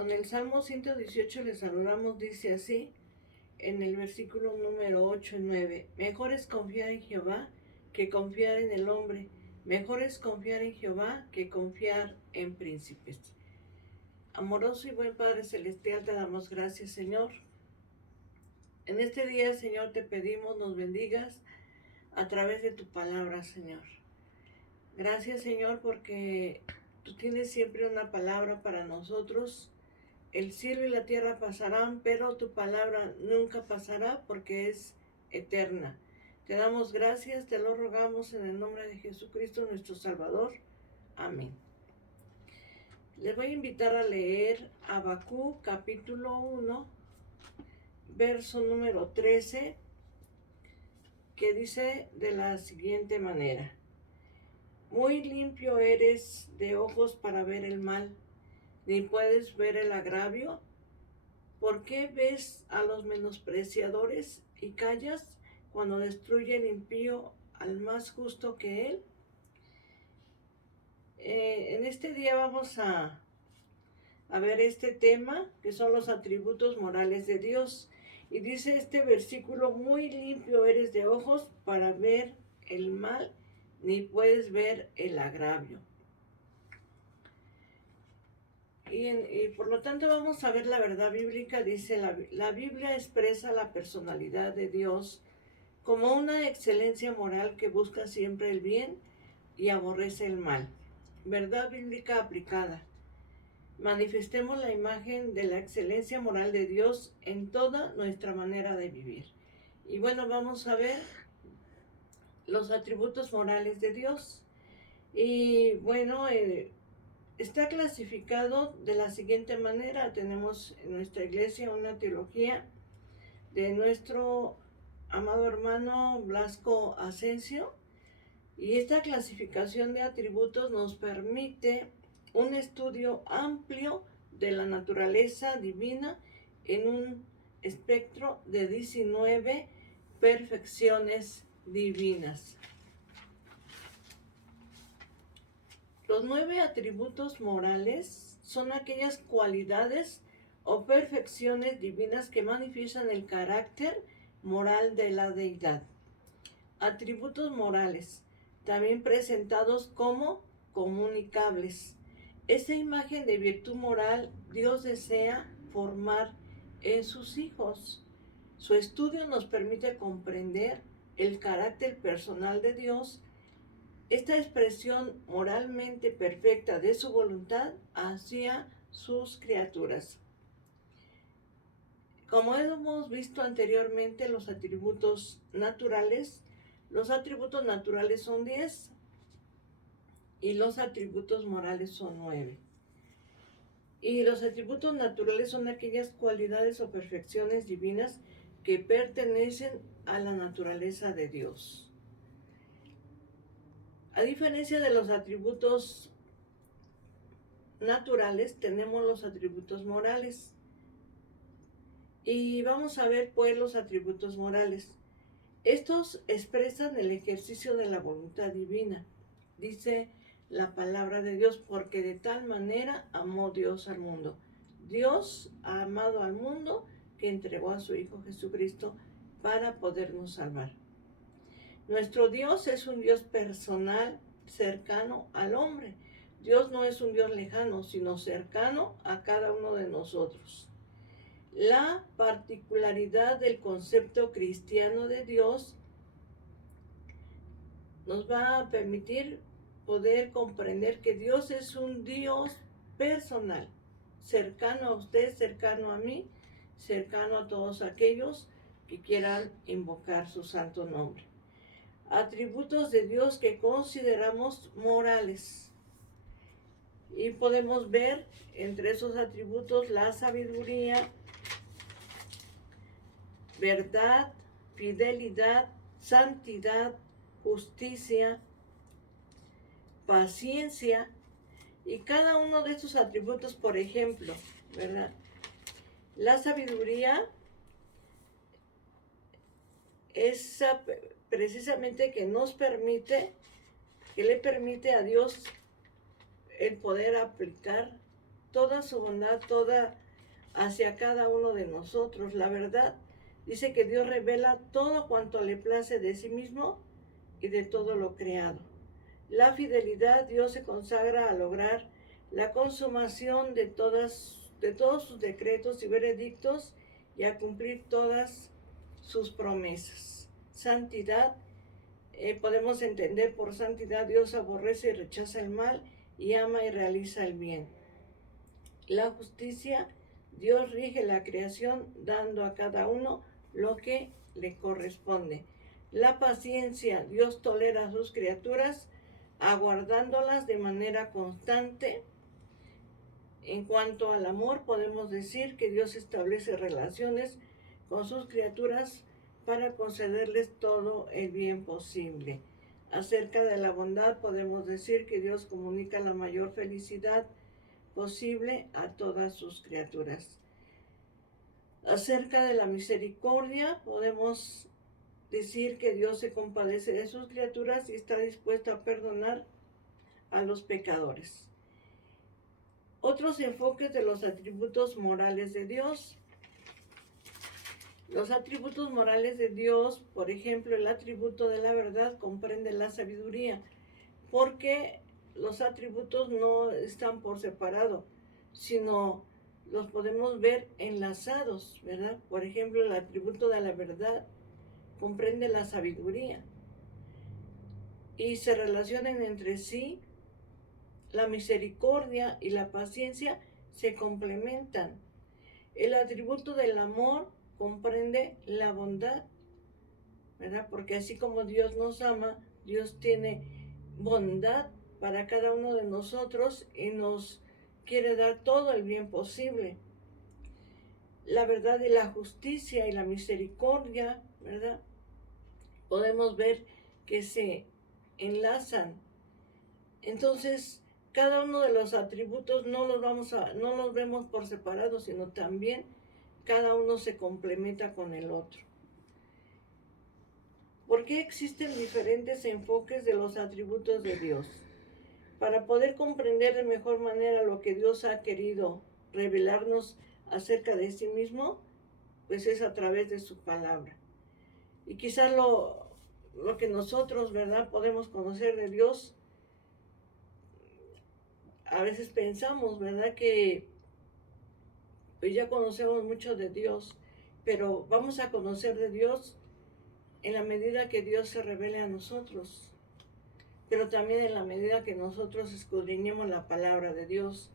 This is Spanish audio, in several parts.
Con el Salmo 118 le saludamos, dice así, en el versículo número 8 y 9. Mejor es confiar en Jehová que confiar en el hombre. Mejor es confiar en Jehová que confiar en príncipes. Amoroso y buen Padre Celestial, te damos gracias, Señor. En este día, Señor, te pedimos nos bendigas a través de tu palabra, Señor. Gracias, Señor, porque tú tienes siempre una palabra para nosotros. El cielo y la tierra pasarán, pero tu palabra nunca pasará porque es eterna. Te damos gracias, te lo rogamos en el nombre de Jesucristo, nuestro Salvador. Amén. Les voy a invitar a leer Habacuc capítulo 1, verso número 13, que dice de la siguiente manera. Muy limpio eres de ojos para ver el mal, ni puedes ver el agravio. ¿Por qué ves a los menospreciadores y callas cuando destruye el impío al más justo que él? En este día vamos a ver este tema, que son los atributos morales de Dios. Y dice este versículo, muy limpio eres de ojos para ver el mal, ni puedes ver el agravio. Y por lo tanto vamos a ver la verdad bíblica. Dice la Biblia expresa la personalidad de Dios como una excelencia moral que busca siempre el bien y aborrece el mal. Verdad bíblica aplicada. Manifestemos la imagen de la excelencia moral de Dios en toda nuestra manera de vivir. Y bueno, vamos a ver los atributos morales de Dios. Y bueno, está clasificado de la siguiente manera. Tenemos en nuestra iglesia una teología de nuestro amado hermano Blasco Asensio, y esta clasificación de atributos nos permite un estudio amplio de la naturaleza divina en un espectro de 19 perfecciones divinas. Los 9 atributos morales son aquellas cualidades o perfecciones divinas que manifiestan el carácter moral de la deidad. Atributos morales, también presentados como comunicables. Esa imagen de virtud moral Dios desea formar en sus hijos. Su estudio nos permite comprender el carácter personal de Dios, esta expresión moralmente perfecta de su voluntad hacia sus criaturas. Como hemos visto anteriormente, los atributos naturales son 10 y los atributos morales son 9. Y los atributos naturales son aquellas cualidades o perfecciones divinas que pertenecen a la naturaleza de Dios. A diferencia de los atributos naturales, tenemos los atributos morales. Y vamos a ver pues los atributos morales. Estos expresan el ejercicio de la voluntad divina. Dice la palabra de Dios, porque de tal manera amó Dios al mundo. Dios ha amado al mundo que entregó a su Hijo Jesucristo para podernos salvar. Nuestro Dios es un Dios personal, cercano al hombre. Dios no es un Dios lejano, sino cercano a cada uno de nosotros. La particularidad del concepto cristiano de Dios nos va a permitir poder comprender que Dios es un Dios personal, cercano a usted, cercano a mí, cercano a todos aquellos que quieran invocar su santo nombre. Atributos de Dios que consideramos morales. Y podemos ver entre esos atributos la sabiduría, verdad, fidelidad, santidad, justicia, paciencia, y cada uno de estos atributos, por ejemplo, ¿verdad? La sabiduría es precisamente que le permite a Dios el poder aplicar toda su bondad, toda hacia cada uno de nosotros. La verdad dice que Dios revela todo cuanto le place de sí mismo y de todo lo creado. La fidelidad, Dios se consagra a lograr la consumación de todos sus decretos y veredictos y a cumplir todas sus promesas. Santidad, podemos entender por santidad, Dios aborrece y rechaza el mal y ama y realiza el bien. La justicia, Dios rige la creación dando a cada uno lo que le corresponde. La paciencia, Dios tolera a sus criaturas aguardándolas de manera constante. En cuanto al amor, podemos decir que Dios establece relaciones con sus criaturas para concederles todo el bien posible. Acerca de la bondad, podemos decir que Dios comunica la mayor felicidad posible a todas sus criaturas. Acerca de la misericordia, podemos decir que Dios se compadece de sus criaturas y está dispuesto a perdonar a los pecadores. Otros enfoques de los atributos morales de Dios. Los atributos morales de Dios, por ejemplo, el atributo de la verdad comprende la sabiduría, porque los atributos no están por separado, sino los podemos ver enlazados, ¿verdad? Por ejemplo, el atributo de la verdad comprende la sabiduría y se relacionan entre sí. La misericordia y la paciencia se complementan. El atributo del amor comprende la bondad, ¿verdad? Porque así como Dios nos ama, Dios tiene bondad para cada uno de nosotros y nos quiere dar todo el bien posible. La verdad y la justicia y la misericordia, ¿verdad? Podemos ver que se enlazan. Entonces, cada uno de los atributos no los vemos por separado, sino también cada uno se complementa con el otro. ¿Por qué existen diferentes enfoques de los atributos de Dios? Para poder comprender de mejor manera lo que Dios ha querido revelarnos acerca de sí mismo, pues es a través de su palabra. Y quizás lo que nosotros, ¿verdad?, podemos conocer de Dios, a veces pensamos, ¿verdad?, que pues ya conocemos mucho de Dios, pero vamos a conocer de Dios en la medida que Dios se revele a nosotros, pero también en la medida que nosotros escudriñemos la palabra de Dios.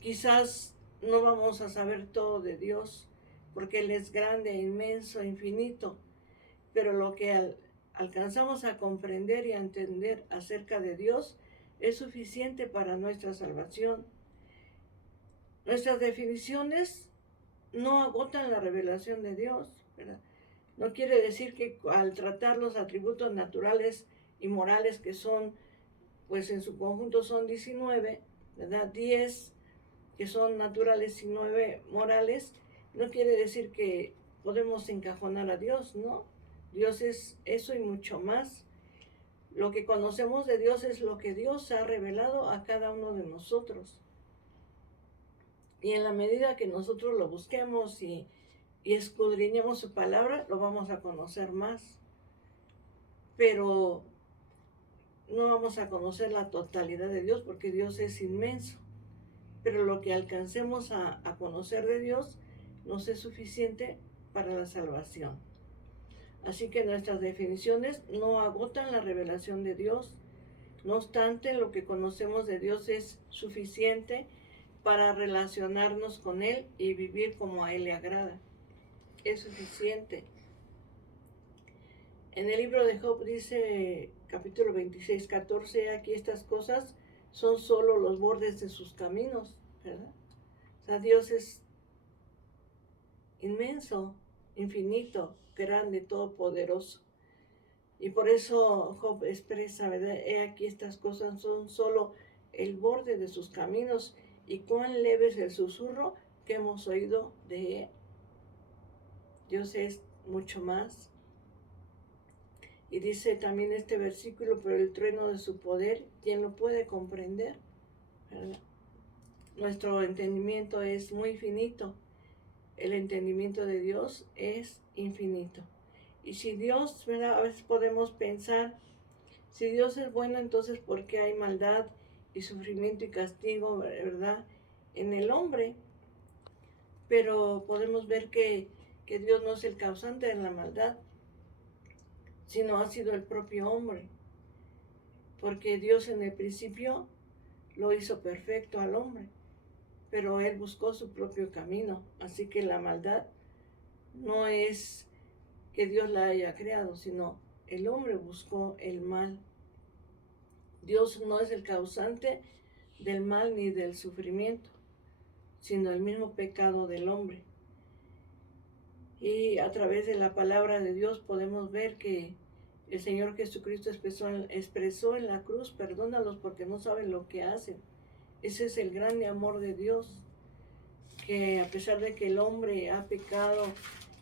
Quizás no vamos a saber todo de Dios, porque Él es grande, inmenso, infinito, pero lo que alcanzamos a comprender y a entender acerca de Dios es suficiente para nuestra salvación. Nuestras definiciones no agotan la revelación de Dios, ¿verdad? No quiere decir que al tratar los atributos naturales y morales, que son, pues en su conjunto son 19, ¿verdad?, 10 que son naturales y 9 morales, no quiere decir que podemos encajonar a Dios, ¿no? Dios es eso y mucho más. Lo que conocemos de Dios es lo que Dios ha revelado a cada uno de nosotros. Y en la medida que nosotros lo busquemos y escudriñemos su palabra, lo vamos a conocer más. Pero no vamos a conocer la totalidad de Dios porque Dios es inmenso. Pero lo que alcancemos a conocer de Dios nos es suficiente para la salvación. Así que nuestras definiciones no agotan la revelación de Dios. No obstante, lo que conocemos de Dios es suficiente para relacionarnos con Él y vivir como a Él le agrada. Es suficiente. En el libro de Job dice, capítulo 26, 14, aquí estas cosas son solo los bordes de sus caminos, ¿verdad? O sea, Dios es inmenso, infinito, grande, todopoderoso. Y por eso Job expresa, ¿verdad? He aquí estas cosas son solo el borde de sus caminos y cuán leve es el susurro que hemos oído de Él. Dios es mucho más. Y dice también este versículo, pero el trueno de su poder, ¿quién lo puede comprender? ¿Verdad? nuestro entendimiento es muy finito. El entendimiento de Dios es infinito. Y si Dios, ¿verdad? A veces podemos pensar, si Dios es bueno, entonces ¿por qué hay maldad y sufrimiento y castigo, ¿verdad? En el hombre. Pero podemos ver que Dios no es el causante de la maldad, sino ha sido el propio hombre. Porque Dios en el principio lo hizo perfecto al hombre, pero él buscó su propio camino. Así que la maldad no es que Dios la haya creado, sino el hombre buscó el mal. Dios no es el causante del mal ni del sufrimiento, sino el mismo pecado del hombre. Y a través de la palabra de Dios podemos ver que el Señor Jesucristo expresó en la cruz: perdónalos porque no saben lo que hacen. Ese es el grande amor de Dios, que a pesar de que el hombre ha pecado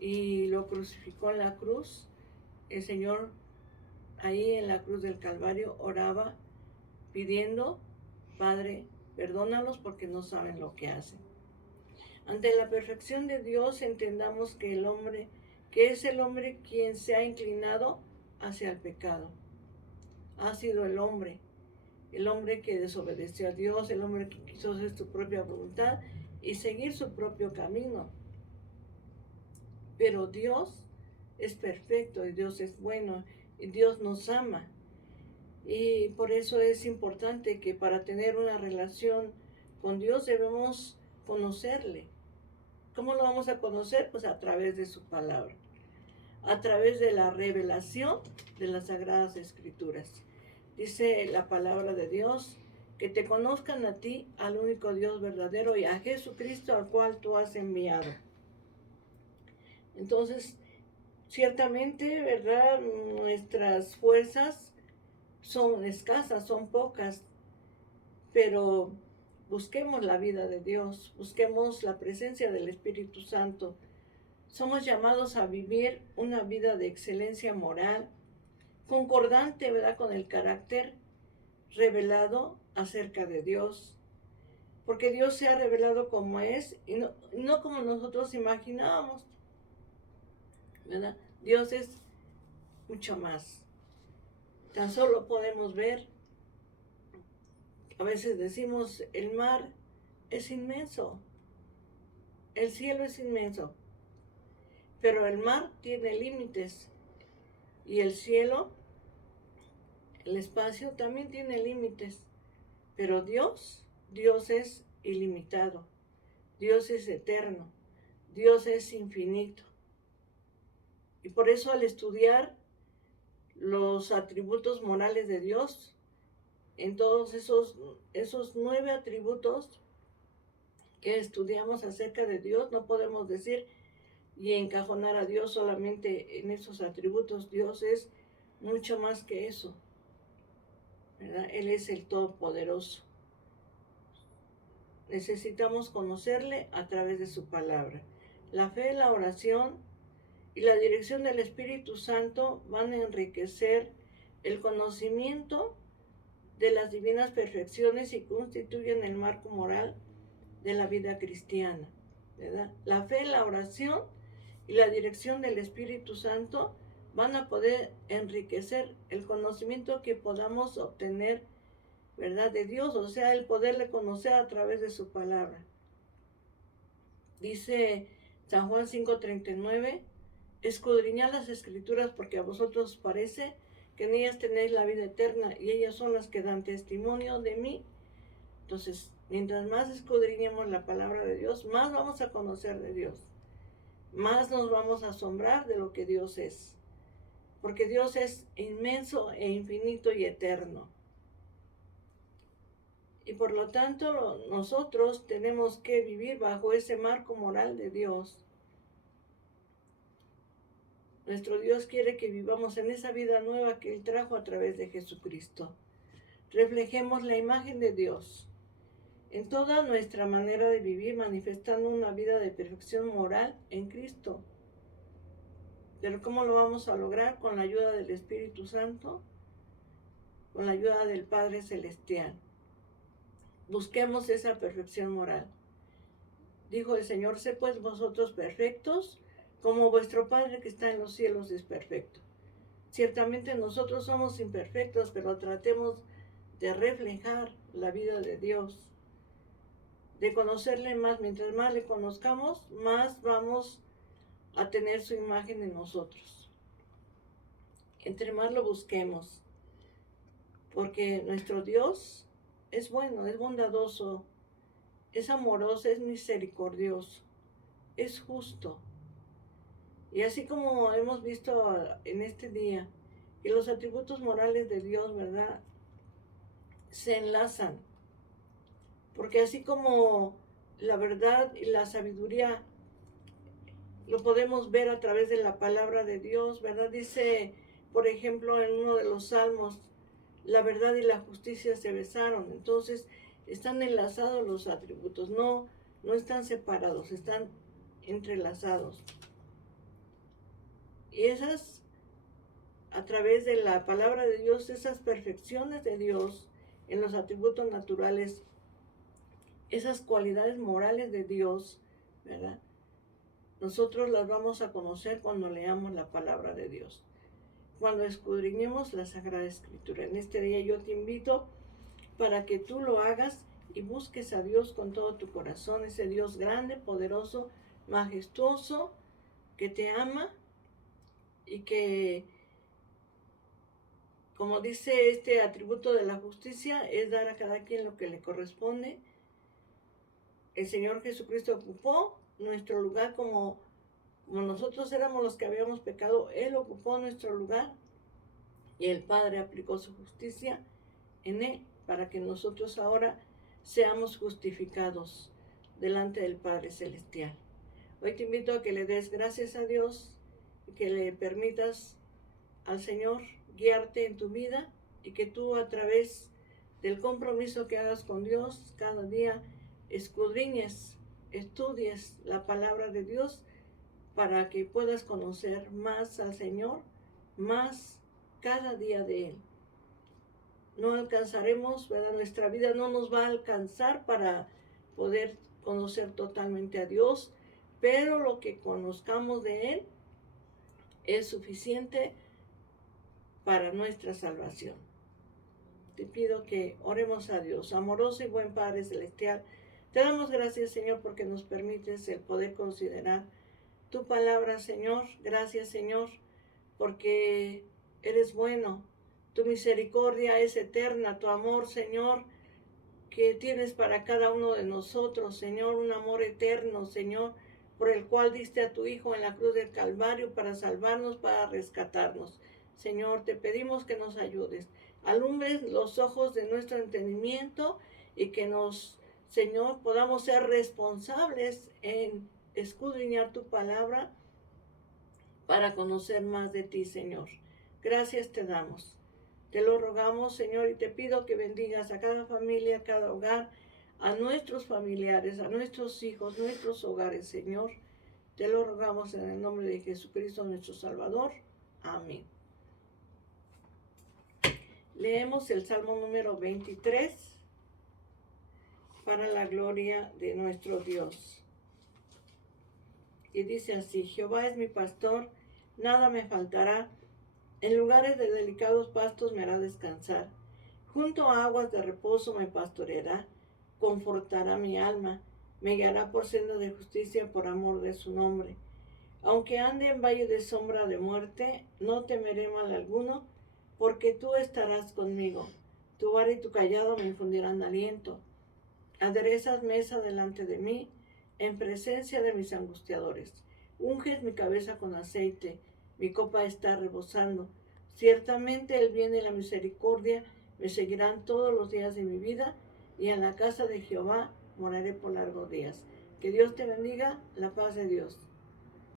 y lo crucificó en la cruz, el Señor ahí en la cruz del Calvario oraba pidiendo: Padre, perdónalos porque no saben lo que hacen. Ante la perfección de Dios entendamos que es el hombre quien se ha inclinado hacia el pecado. Ha sido el hombre que desobedeció a Dios, el hombre que quiso hacer su propia voluntad y seguir su propio camino. Pero Dios es perfecto y Dios es bueno y Dios nos ama. Y por eso es importante que para tener una relación con Dios debemos conocerle. ¿Cómo lo vamos a conocer? Pues a través de su palabra, a través de la revelación de las Sagradas Escrituras. Dice la palabra de Dios: que te conozcan a ti, al único Dios verdadero, y a Jesucristo al cual tú has enviado. Entonces, ciertamente, ¿verdad? Nuestras fuerzas son escasas, son pocas, pero busquemos la vida de Dios, busquemos la presencia del Espíritu Santo. Somos llamados a vivir una vida de excelencia moral, concordante, ¿verdad?, con el carácter revelado acerca de Dios. Porque Dios se ha revelado como es y no como nosotros imaginábamos, ¿verdad? Dios es mucho más. Tan solo podemos ver, a veces decimos, el mar es inmenso, el cielo es inmenso, pero el mar tiene límites y el cielo, el espacio también tiene límites, pero Dios es ilimitado, Dios es eterno, Dios es infinito. Y por eso al estudiar los atributos morales de Dios, en todos esos 9 atributos que estudiamos acerca de Dios, no podemos decir y encajonar a Dios solamente en esos atributos. Dios es mucho más que eso, ¿verdad? Él es el Todopoderoso. Necesitamos conocerle a través de su palabra. La fe, la oración y la dirección del Espíritu Santo van a enriquecer el conocimiento de las divinas perfecciones y constituyen el marco moral de la vida cristiana, ¿verdad? La fe, la oración y la dirección del Espíritu Santo van a poder enriquecer el conocimiento que podamos obtener, ¿verdad?, de Dios, o sea, el poderle conocer a través de su palabra. Dice San Juan 5:39: escudriñad las Escrituras porque a vosotros parece que en ellas tenéis la vida eterna y ellas son las que dan testimonio de mí. Entonces, mientras más escudriñemos la palabra de Dios, más vamos a conocer de Dios, más nos vamos a asombrar de lo que Dios es, porque Dios es inmenso e infinito y eterno. Y por lo tanto, nosotros tenemos que vivir bajo ese marco moral de Dios. Nuestro Dios quiere que vivamos en esa vida nueva que Él trajo a través de Jesucristo. Reflejemos la imagen de Dios en toda nuestra manera de vivir, manifestando una vida de perfección moral en Cristo. Pero ¿cómo lo vamos a lograr? Con la ayuda del Espíritu Santo, con la ayuda del Padre Celestial. busquemos esa perfección moral. Dijo el Señor, sé pues vosotros perfectos, como vuestro Padre que está en los cielos es perfecto. Ciertamente nosotros somos imperfectos, pero tratemos de reflejar la vida de Dios, de conocerle más. Mientras más le conozcamos, más vamos a tener su imagen en nosotros. Entre más lo busquemos, porque nuestro Dios es bueno, es bondadoso, es amoroso, es misericordioso, es justo. Y así como hemos visto en este día, que los atributos morales de Dios, ¿verdad?, se enlazan. Porque así como la verdad y la sabiduría lo podemos ver a través de la palabra de Dios, ¿verdad? Dice, por ejemplo, en uno de los salmos, la verdad y la justicia se besaron. Entonces, están enlazados los atributos, no están separados, están entrelazados. Y esas, a través de la palabra de Dios, esas perfecciones de Dios en los atributos naturales, esas cualidades morales de Dios, ¿verdad?, nosotros las vamos a conocer cuando leamos la palabra de Dios, cuando escudriñemos la Sagrada Escritura. En este día yo te invito para que tú lo hagas y busques a Dios con todo tu corazón, ese Dios grande, poderoso, majestuoso, que te ama y que, como dice este atributo de la justicia, es dar a cada quien lo que le corresponde. El Señor Jesucristo ocupó nuestro lugar como nosotros éramos los que habíamos pecado. Él ocupó nuestro lugar y el Padre aplicó su justicia en Él para que nosotros ahora seamos justificados delante del Padre Celestial. Hoy te invito a que le des gracias a Dios y que le permitas al Señor guiarte en tu vida y que tú, a través del compromiso que hagas con Dios, cada día escudriñes, estudies la palabra de Dios para que puedas conocer más al Señor, más cada día de Él. No alcanzaremos, ¿verdad? Nuestra vida no nos va a alcanzar para poder conocer totalmente a Dios, pero lo que conozcamos de Él es suficiente para nuestra salvación. Te pido que oremos a Dios, amoroso y buen Padre Celestial. Te damos gracias, Señor, porque nos permites el poder considerar tu palabra, Señor. Gracias, Señor, porque eres bueno. Tu misericordia es eterna, tu amor, Señor, que tienes para cada uno de nosotros, Señor, un amor eterno, Señor, por el cual diste a tu Hijo en la cruz del Calvario para salvarnos, para rescatarnos. Señor, te pedimos que nos ayudes. Alumbres los ojos de nuestro entendimiento y que nos, Señor, podamos ser responsables en escudriñar tu palabra para conocer más de ti, Señor. Gracias te damos. Te lo rogamos, Señor, y te pido que bendigas a cada familia, a cada hogar, a nuestros familiares, a nuestros hijos, nuestros hogares, Señor. Te lo rogamos en el nombre de Jesucristo, nuestro Salvador. Amén. Leemos el Salmo número 23 para la gloria de nuestro Dios. Y dice así: Jehová es mi pastor, nada me faltará. En lugares de delicados pastos me hará descansar. Junto a aguas de reposo me pastoreará, confortará mi alma, me guiará por senda de justicia por amor de su nombre. Aunque ande en valle de sombra de muerte, no temeré mal alguno, porque tú estarás conmigo. Tu vara y tu cayado me infundirán aliento. Aderezas mesa delante de mí, en presencia de mis angustiadores. Unges mi cabeza con aceite, mi copa está rebosando. Ciertamente el bien y la misericordia me seguirán todos los días de mi vida, y en la casa de Jehová moraré por largos días. Que Dios te bendiga, la paz de Dios.